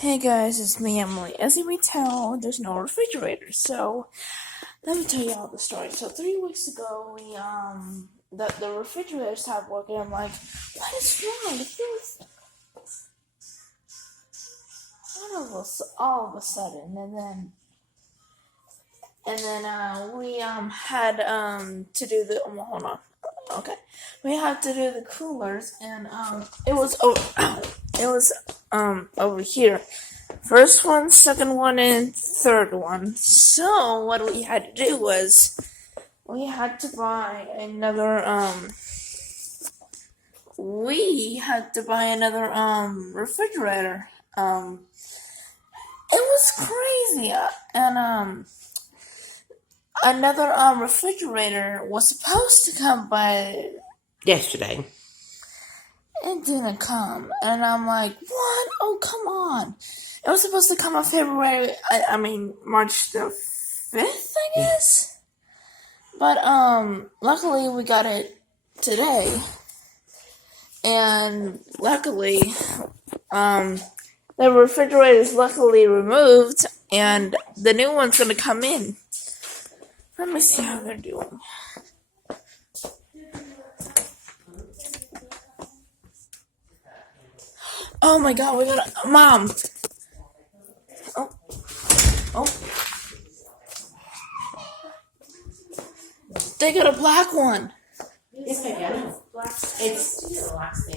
Hey guys, it's me, Emily. As you may tell, there's no refrigerator, so let me tell you all the story. So 3 weeks ago, the refrigerator stopped working. I'm like, what is wrong? It feels all of a sudden, and then we had to do the hold on. Okay, we had to do the coolers, and it was over here. First one, second one, and third one. So what we had to do was we had to buy another refrigerator. It was crazy. And another refrigerator was supposed to come by yesterday. It didn't come, and I'm like, what? Oh, come on! It was supposed to come on March the 5th, I guess. But luckily we got it today, and luckily, the refrigerator is luckily removed, and the new one's gonna come in. Let me see how they're doing. Oh my God, we got Mom. Oh. They got a black one. Yes, baby, I know. It's the last thing.